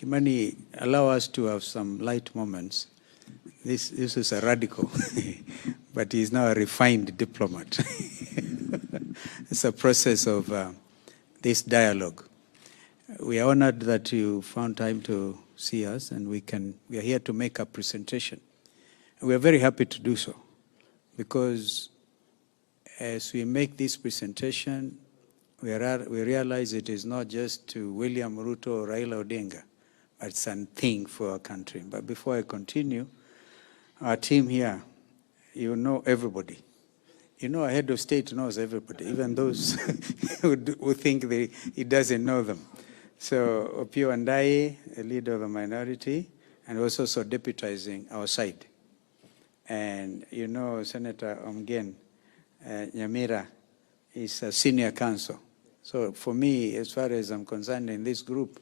Kimani, allow us to have some light moments. This is a radical, but he's now a refined diplomat. It's a process of this dialogue. We are honored that you found time to see us, and we are here to make a presentation. We are very happy to do so, because as we make this presentation, we realize it is not just to William Ruto or Raila Odinga, but it's a thing for our country. But before I continue, our team here, you know everybody. You know, our head of state knows everybody, even those who think he doesn't know them. So Opio Andai, a leader of the minority, and also deputizing our side. And you know, Senator Omgen Nyamira is a senior counsel. So for me, as far as I'm concerned in this group,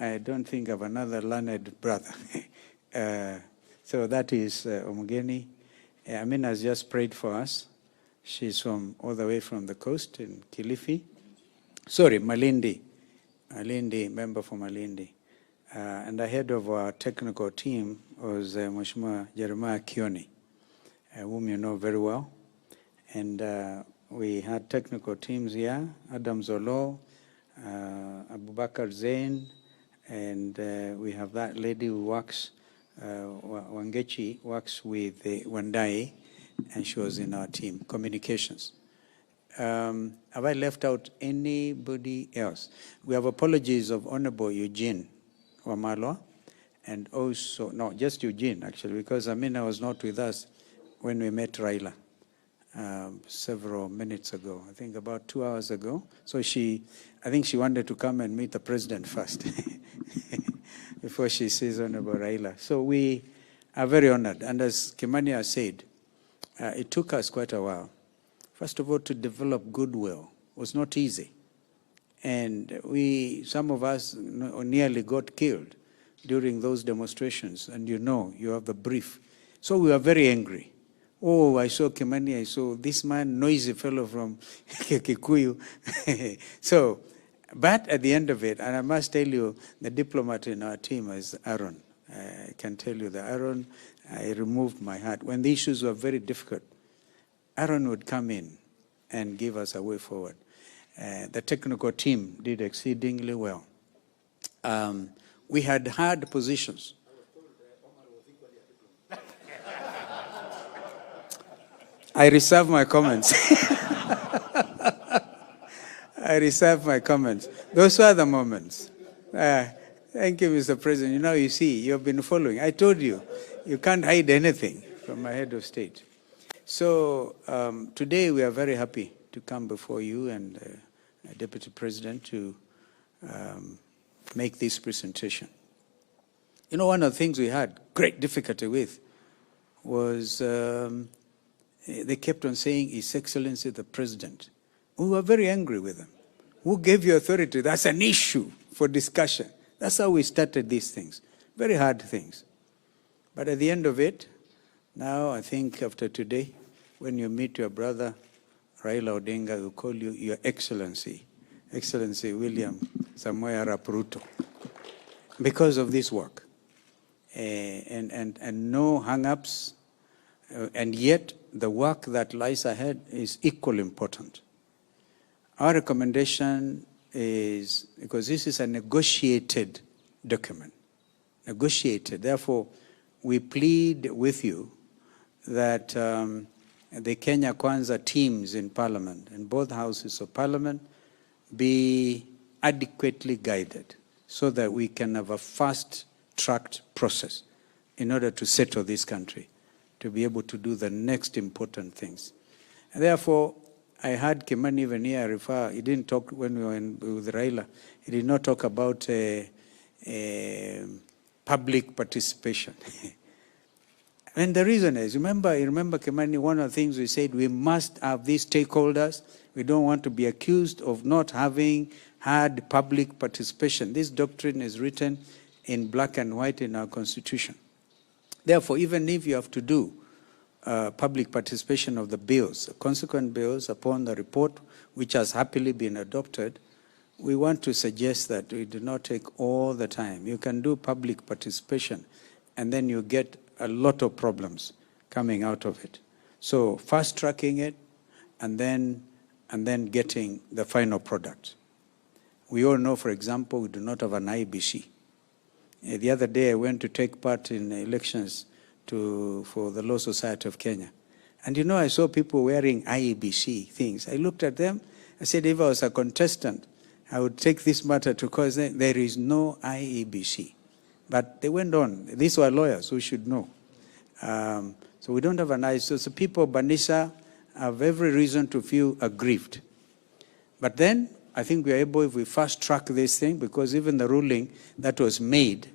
I don't think of another learned brother. So that is Omgeni. Amina has just prayed for us. She's all the way from the coast in Kilifi. Sorry, Malindi. Malindi, member for Malindi. And the head of our technical team was Mheshimiwa Jeremiah Kioni, whom you know very well. And we had technical teams here, Adam Zolo, Abubakar Zain, and we have that lady who works, Wangechi, works with Wandai, and she was in our team, communications. Have I left out anybody else? We have apologies of Honorable Eugene Wamalwa, and also, no, just Eugene actually, because Amina was not with us when we met Raila several minutes ago, I think about 2 hours ago. So I think she wanted to come and meet the president first before she sees Honorable Raila. So we are very honored. And as Kimani has said, it took us quite a while. First of all, to develop goodwill was not easy. And some of us nearly got killed during those demonstrations. And you have the brief. So we were very angry. Oh, I saw Kimani, I saw this man, noisy fellow from Kikuyu. So, but at the end of it, and I must tell you, the diplomat in our team is Aaron. I can tell you that Aaron, I removed my hat. When the issues were very difficult, Aaron would come in and give us a way forward. The technical team did exceedingly well. We had hard positions. I reserve my comments. I reserve my comments. Those were the moments. Thank you, Mr. President. You see, you've been following. I told you, you can't hide anything from my head of state. So today we are very happy to come before you and Deputy President to make this presentation. One of the things we had great difficulty with was they kept on saying, His Excellency the President. We were very angry with them. Who gave you authority? That's an issue for discussion. That's how we started these things. Very hard things. But at the end of it, now I think after today, when you meet your brother, Raila Odinga, will call you Your Excellency, Excellency William Samoei Arap Ruto, because of this work. And no hang-ups, and yet the work that lies ahead is equally important. Our recommendation is, because this is a negotiated document, negotiated. Therefore, we plead with you that the Kenya Kwanza teams in Parliament, in both houses of Parliament, be adequately guided so that we can have a fast-tracked process in order to settle this country, to be able to do the next important things. And therefore, I heard Kimani even here refer, he didn't talk when we were with Raila, he did not talk about public participation. And the reason is, remember Kimani, one of the things we said, we must have these stakeholders. We don't want to be accused of not having had public participation. This doctrine is written in black and white in our Constitution. Therefore, even if you have to do public participation of the bills, consequent bills upon the report, which has happily been adopted, we want to suggest that we do not take all the time. You can do public participation, and then you get a lot of problems coming out of it. So fast-tracking it, and then getting the final product. We all know, for example, we do not have an IBC. The other day, I went to take part in elections for the Law Society of Kenya. And you know, I saw people wearing IEBC things. I looked at them. I said, if I was a contestant, I would take this matter to court. There is no IEBC. But they went on. These were lawyers who should know. So we don't have an IEBC. So people of Banisa have every reason to feel aggrieved. But then I think we are able, if we fast track this thing, because even the ruling that was made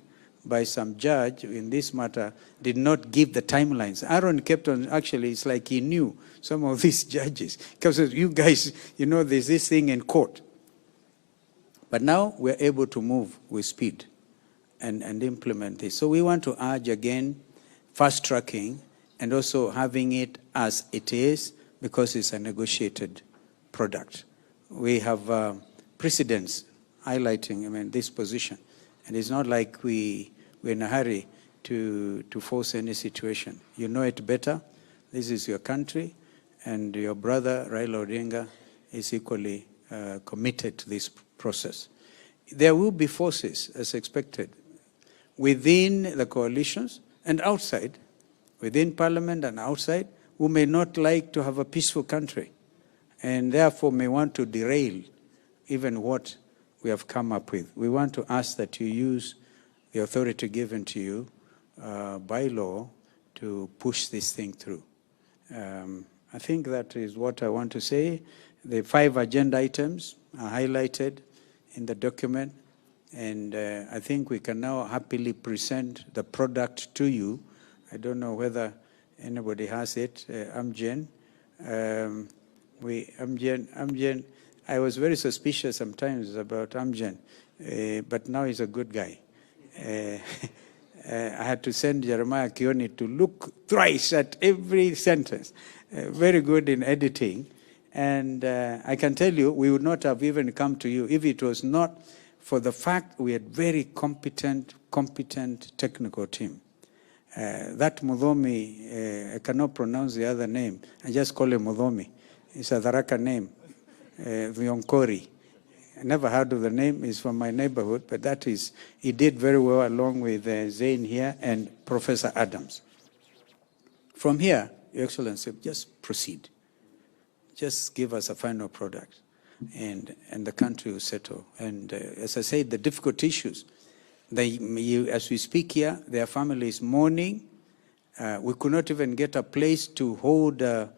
by some judge in this matter did not give the timelines. Aaron kept on, actually, it's like he knew some of these judges. Because you guys, you know, there's this thing in court. But now we're able to move with speed and implement this. So we want to urge again, fast tracking and also having it as it is, because it's a negotiated product. We have precedents highlighting, this position. And it's not like we're in a hurry to force any situation. You know it better. This is your country, and your brother, Raila Odinga, is equally committed to this process. There will be forces, as expected, within the coalitions and outside, within parliament and outside, who may not like to have a peaceful country, and therefore may want to derail even what we have come up with. We want to ask that you use the authority given to you by law to push this thing through. I think that is what I want to say. The 5 agenda items are highlighted in the document, and I think we can now happily present the product to you. I don't know whether anybody has it. Amgen. Amgen, I was very suspicious sometimes about Amgen, but now he's a good guy. I had to send Jeremiah Kioni to look thrice at every sentence. Very good in editing. And I can tell you, we would not have even come to you if it was not for the fact we had very competent technical team. That Mudhomi, I cannot pronounce the other name. I just call him Mudhomi. It's a Tharaka name, Vionkori. I never heard of the name. It's from my neighborhood, but that is, he did very well along with Zain here and Professor Adams. From here, Your Excellency, just proceed. Just give us a final product, and the country will settle. And as I said, the difficult issues, as we speak here, their family is mourning. We could not even get a place to hold a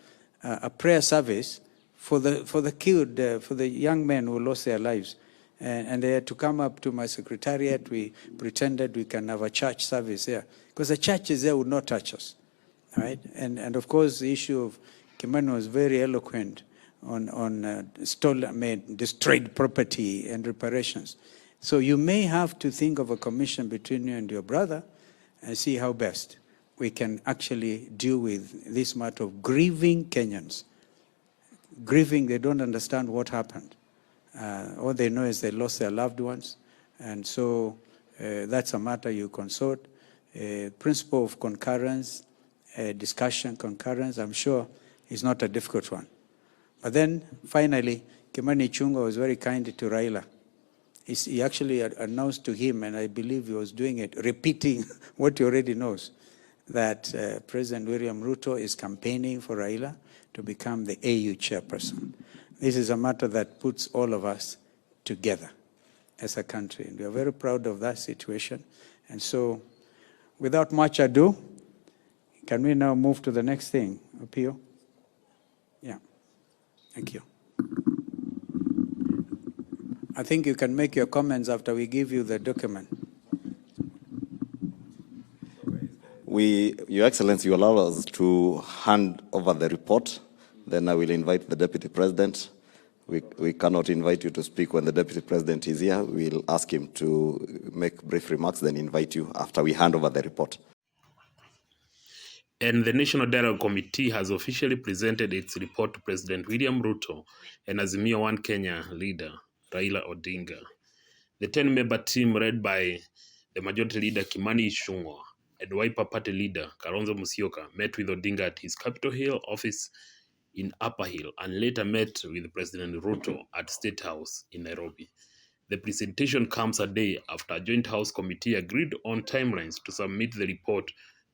prayer service for the killed, for the young men who lost their lives. And they had to come up to my secretariat. We pretended we can have a church service there, because the churches there would not touch us, right? And of course, the issue of Kimani was very eloquent on destroyed property and reparations. So you may have to think of a commission between you and your brother and see how best we can actually deal with this matter of grieving Kenyans. Grieving, they don't understand what happened. All they know is they lost their loved ones. And so that's a matter you consort. Principle of concurrence, discussion, concurrence, I'm sure is not a difficult one. But then, finally, Kimani Ichung'wah was very kind to Raila. He actually announced to him, and I believe he was doing it, repeating what he already knows, that President William Ruto is campaigning for Raila to become the AU chairperson. This is a matter that puts all of us together as a country. And we are very proud of that situation. And so, without much ado, can we now move to the next thing, Apio? Yeah, thank you. I think you can make your comments after we give you the document. Your Excellency, you allow us to hand over the report. Then I will invite the Deputy President. We cannot invite you to speak when the Deputy President is here. We'll ask him to make brief remarks, then invite you after we hand over the report. And the National Dialogue Committee has officially presented its report to President William Ruto and Azimio One Kenya leader, Raila Odinga. The 10-member team led by the Majority Leader Kimani Ichung'wah and Wiper Party Leader Kalonzo Musyoka met with Odinga at his Capitol Hill office in Upper Hill and later met with President Ruto at State House in Nairobi. The presentation comes a day after a joint House committee agreed on timelines to submit the report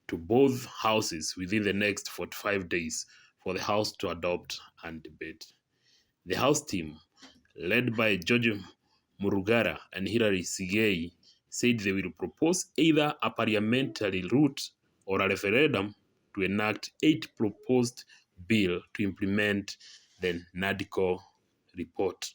to both houses within the next 45 days for the House to adopt and debate. The House team, led by George Murugara and Hilary Sigei, said they will propose either a parliamentary route or a referendum to enact 8 proposed bill to implement the NADCO report.